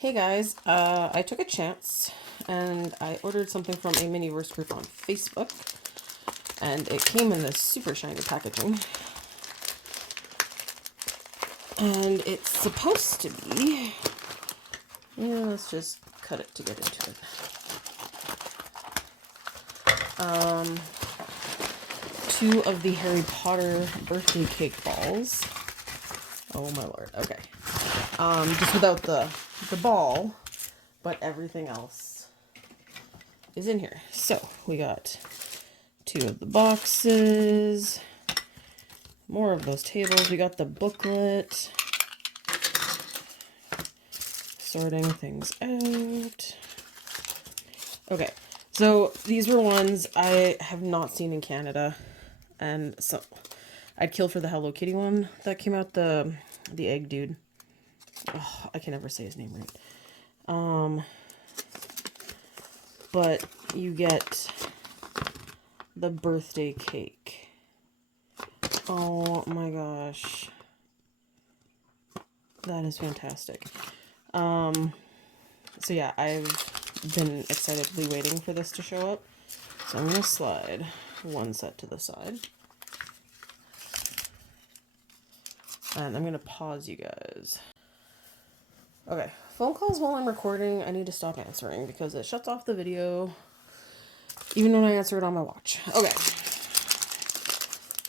Hey guys, I took a chance and I ordered something from a Miniverse group on Facebook, and it came in this super shiny packaging. And it's supposed to be, let's just cut it to get into it. Two of the Harry Potter birthday cake balls. Oh my lord, okay. Just without the ball, but everything else is in here. So we got two of the boxes, more of those tables. We got the booklet, sorting things out. Okay, so these were ones I have not seen in Canada, and so I'd kill for the Hello Kitty one that came out, the egg dude. Oh, I can never say his name right. But you get the birthday cake. Oh my gosh. That is fantastic. So yeah, I've been excitedly waiting for this to show up. So I'm going to slide one set to the side. And I'm going to pause you guys. Okay, phone calls while I'm recording, I need to stop answering because it shuts off the video even when I answer it on my watch. Okay.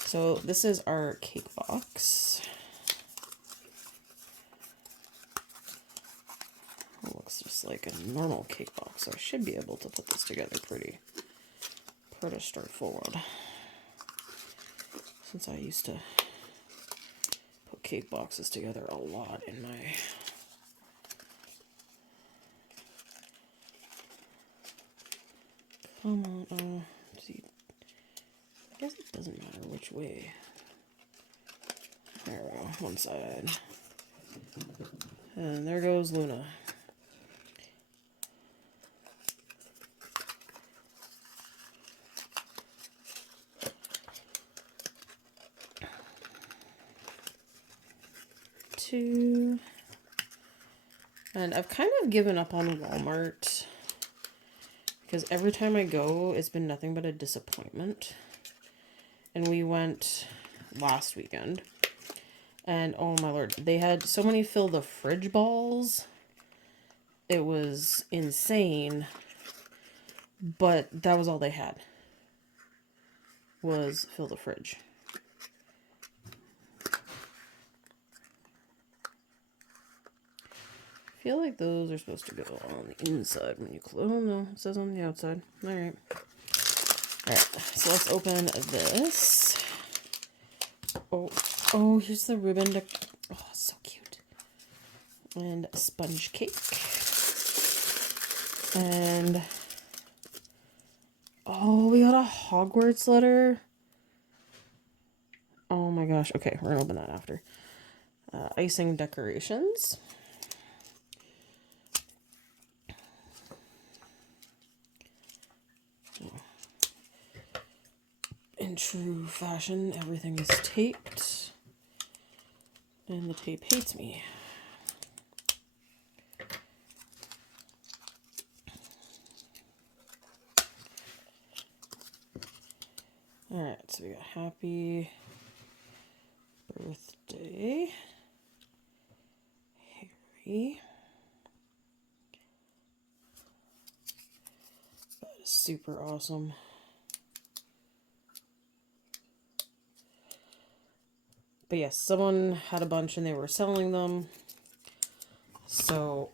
So this is our cake box. It looks just like a normal cake box, so I should be able to put this together pretty straightforward. Since I used to put cake boxes together a lot in my come on, see, I guess it doesn't matter which way. There we go, one side. And there goes Luna. Two. And I've kind of given up on Walmart because every time I go, it's been nothing but a disappointment. And we went last weekend. And oh my lord, they had so many fill the fridge balls. It was insane. But that was all they had. Was fill the fridge. I feel like those are supposed to go on the inside when you close. Oh no, it says on the outside. Alright. Alright, so let's open this. Oh, here's the ribbon. Oh, so cute. And a sponge cake. And oh, we got a Hogwarts letter. Oh my gosh. Okay, we're gonna open that after. Icing decorations. In true fashion, everything is taped. And the tape hates me. Alright, so we got happy birthday, Harry. That is super awesome. But yes, someone had a bunch and they were selling them. So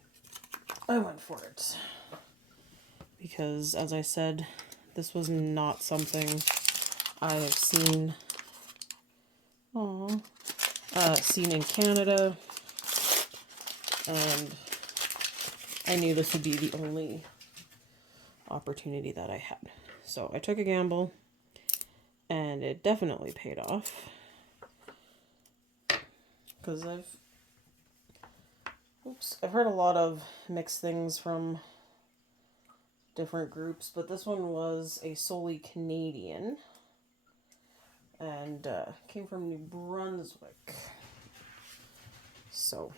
I went for it. Because as I said, this was not something I have seen seen in Canada. And I knew this would be the only opportunity that I had. So I took a gamble and it definitely paid off. Because I've heard a lot of mixed things from different groups, but this one was a solely Canadian and came from New Brunswick. So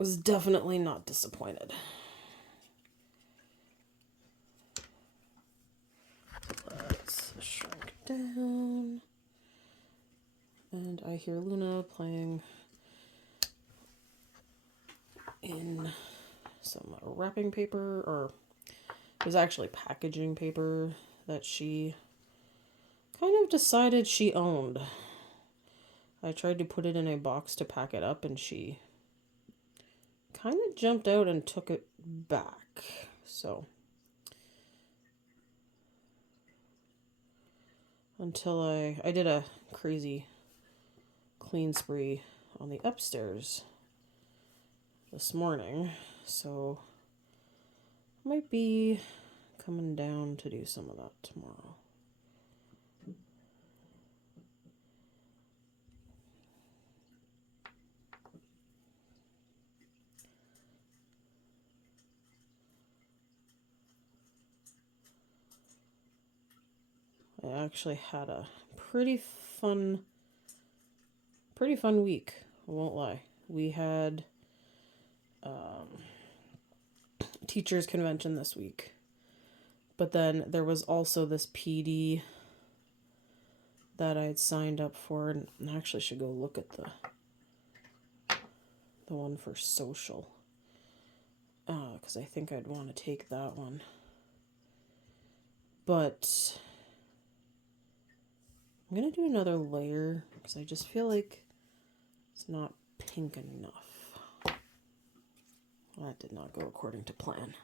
was definitely not disappointed. Let's shrink down. And I hear Luna playing in some wrapping paper, or it was actually packaging paper that she kind of decided she owned. I tried to put it in a box to pack it up, and she kind of jumped out and took it back. So, until I did a crazy clean spree on the upstairs this morning, so might be coming down to do some of that tomorrow. I actually had a pretty fun week, I won't lie. We had teachers convention this week, but then there was also this PD that I had signed up for, and I actually should go look at the one for social, because I think I'd want to take that one. But I'm gonna do another layer because I just feel like it's not pink enough. That did not go according to plan.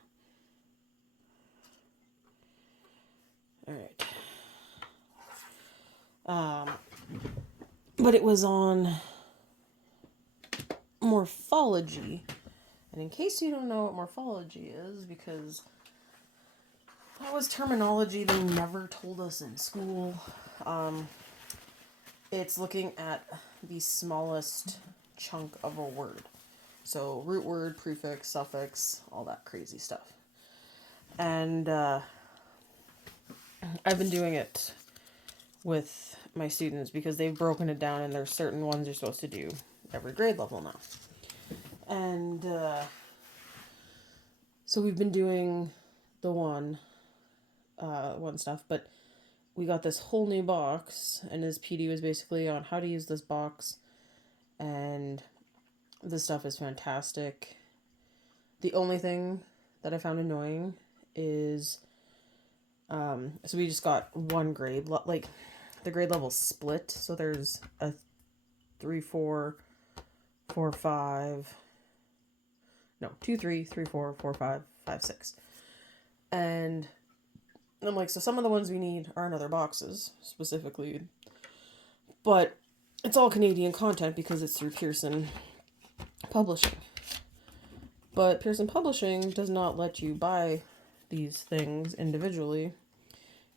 Alright. But it was on morphology. And in case you don't know what morphology is, because that was terminology they never told us in school, it's looking at the smallest chunk of a word. So root word, prefix, suffix, all that crazy stuff. And I've been doing it with my students because they've broken it down, and there's certain ones you're supposed to do every grade level now. And so we've been doing the one stuff, but we got this whole new box, and his PD was basically on how to use this box, and this stuff is fantastic. The only thing that I found annoying is, so we just got one grade, like, the grade level split, so there's a 3, 4, 4, 5, no, 2, 3, 3, 4, 4, 5, 5, 6. And I'm like, so some of the ones we need are in other boxes, specifically. But it's all Canadian content because it's through Pearson Publishing. But Pearson Publishing does not let you buy these things individually.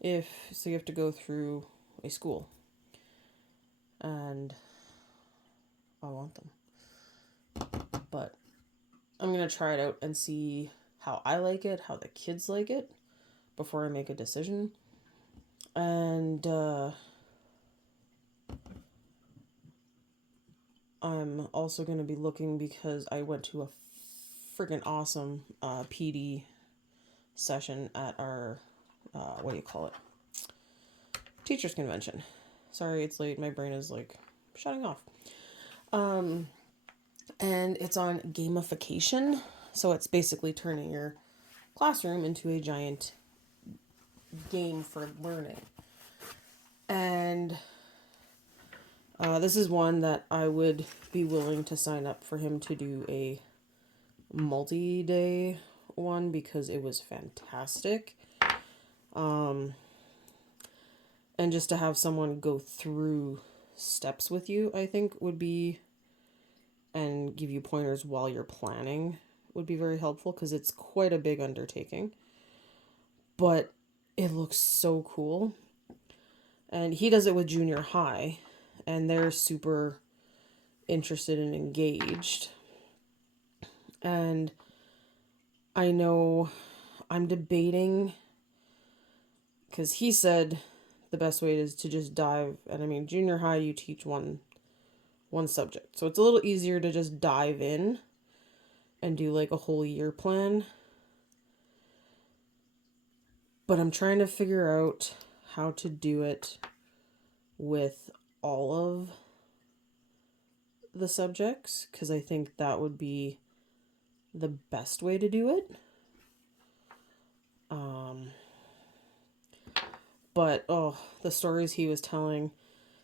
So you have to go through a school. And I want them. But I'm going to try it out and see how I like it, how the kids like it, before I make a decision. And I'm also going to be looking, because I went to a freaking awesome PD session at our, teachers convention. Sorry, it's late. My brain is like shutting off. And it's on gamification. So it's basically turning your classroom into a giant game for learning. And this is one that I would be willing to sign up for him to do a multi-day one, because it was fantastic. And just to have someone go through steps with you, I think would be, and give you pointers while you're planning, would be very helpful, because it's quite a big undertaking. But it looks so cool. And he does it with junior high, and they're super interested and engaged. And I know I'm debating, because he said the best way is to just dive, and I mean, junior high, you teach one subject, so it's a little easier to just dive in. and do like a whole year plan. But I'm trying to figure out how to do it with all of the subjects, because I think that would be the best way to do it. But the stories he was telling,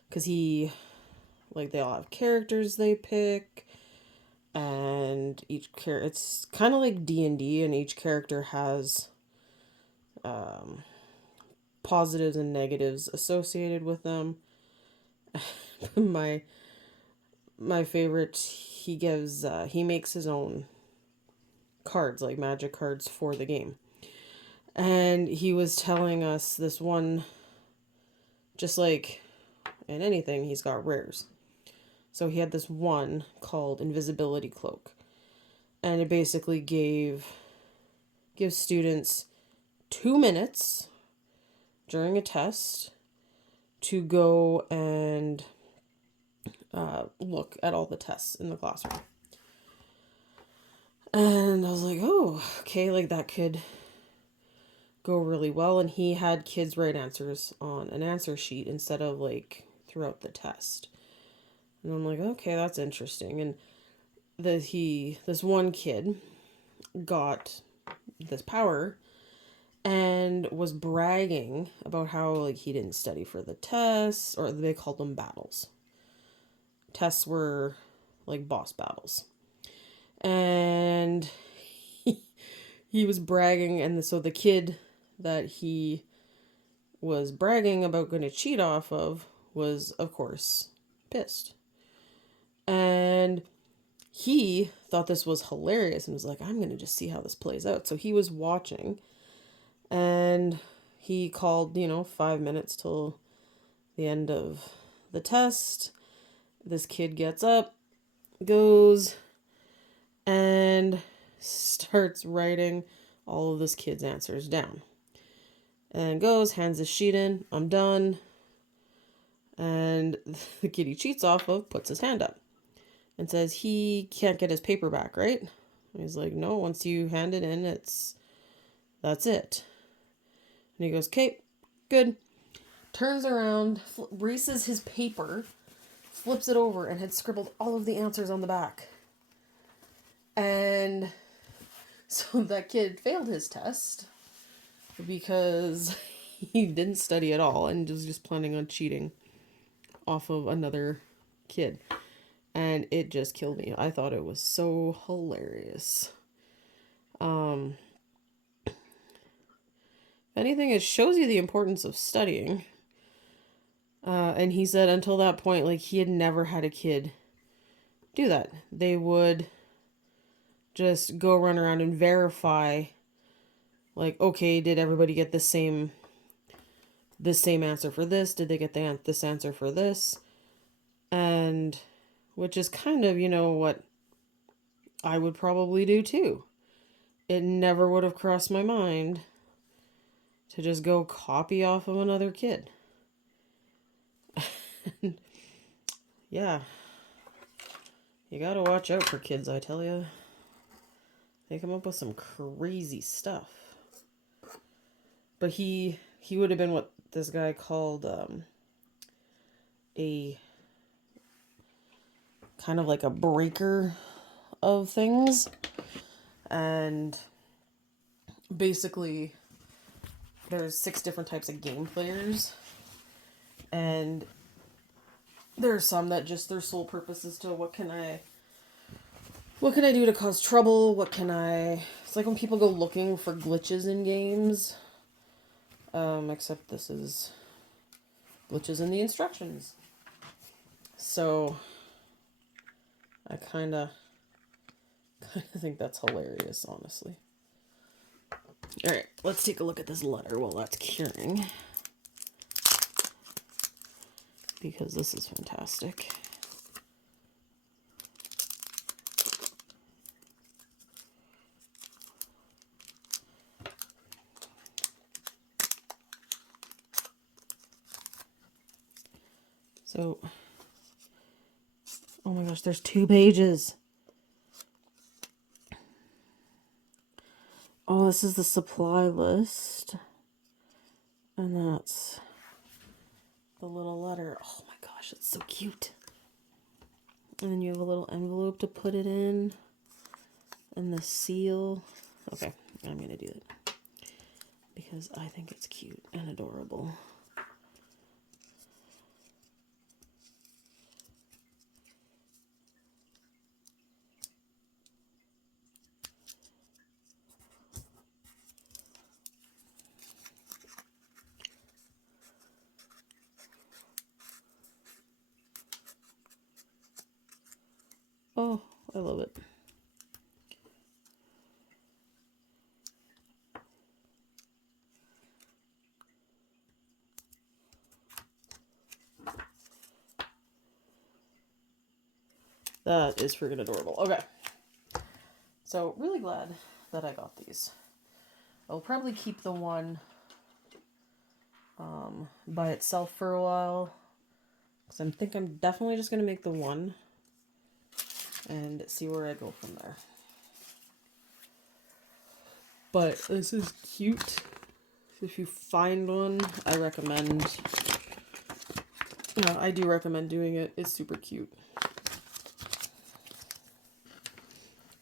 because they all have characters they pick, and it's kind of like D&D, and each character has positives and negatives associated with them. my favorite, he makes his own cards, like magic cards for the game. And he was telling us this one, just like in anything, he's got rares. So he had this one called Invisibility Cloak. And it basically gives students 2 minutes during a test to go and look at all the tests in the classroom. And I was like, oh, okay, like that could go really well. And he had kids write answers on an answer sheet instead of like throughout the test. And I'm like, okay, that's interesting. And this one kid got this power and was bragging about how like he didn't study for the tests, or they called them battles. Tests were like boss battles. And he was bragging, and so the kid that he was bragging about going to cheat off of was, of course, pissed. And he thought this was hilarious and was like, I'm going to just see how this plays out. So he was watching, and he called, 5 minutes till the end of the test. This kid gets up, goes, and starts writing all of this kid's answers down. And goes, hands the sheet in, I'm done. And the kid he cheats off of puts his hand up and says he can't get his paper back, right? And he's like, no, once you hand it in, that's it. And he goes, okay, good. Turns around, erases his paper, flips it over, and had scribbled all of the answers on the back. And so that kid failed his test because he didn't study at all and was just planning on cheating off of another kid. And it just killed me. I thought it was so hilarious. If anything, it shows you the importance of studying. And he said until that point, like, he had never had a kid do that. They would just go run around and verify, like, okay, did everybody get the same answer for this? Did they get this answer for this? And which is kind of, what I would probably do too. It never would have crossed my mind to just go copy off of another kid. Yeah. You gotta watch out for kids, I tell you. They come up with some crazy stuff. But he would have been what this guy called a kind of like a breaker of things. And basically there's 6 different types of game players. And there are some that just their sole purpose is to what can I do to cause trouble? It's like when people go looking for glitches in games. Except this is glitches in the instructions. So I kind of think that's hilarious, honestly. All right, let's take a look at this letter while that's curing, because this is fantastic. So, oh my gosh, there's 2 pages. Oh, this is the supply list. And that's the little letter. Oh my gosh, it's so cute. And then you have a little envelope to put it in. And the seal. Okay, I'm going to do it. Because I think it's cute and adorable. Oh, I love it. That is freaking adorable. Okay. So, really glad that I got these. I'll probably keep the one by itself for a while. Because I think I'm definitely just going to make the one. And see where I go from there. But this is cute. If you find one, I recommend. I do recommend doing it. It's super cute.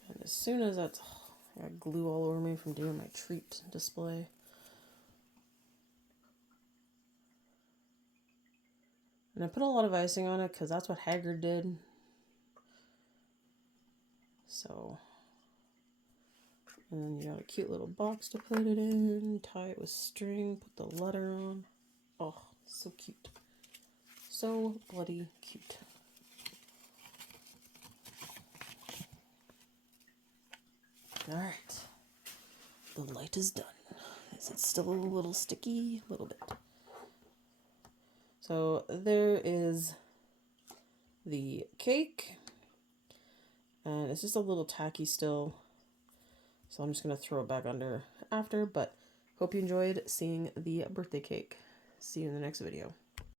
And as soon as that's... I got glue all over me from doing my treat display. And I put a lot of icing on it because that's what Hagrid did. So... And then you got a cute little box to put it in. Tie it with string. Put the letter on. Oh, so cute. So bloody cute. Alright. The light is done. Is it still a little sticky? A little bit. So there is the cake. And it's just a little tacky still. So I'm just going to throw it back under after. But hope you enjoyed seeing the birthday cake. See you in the next video.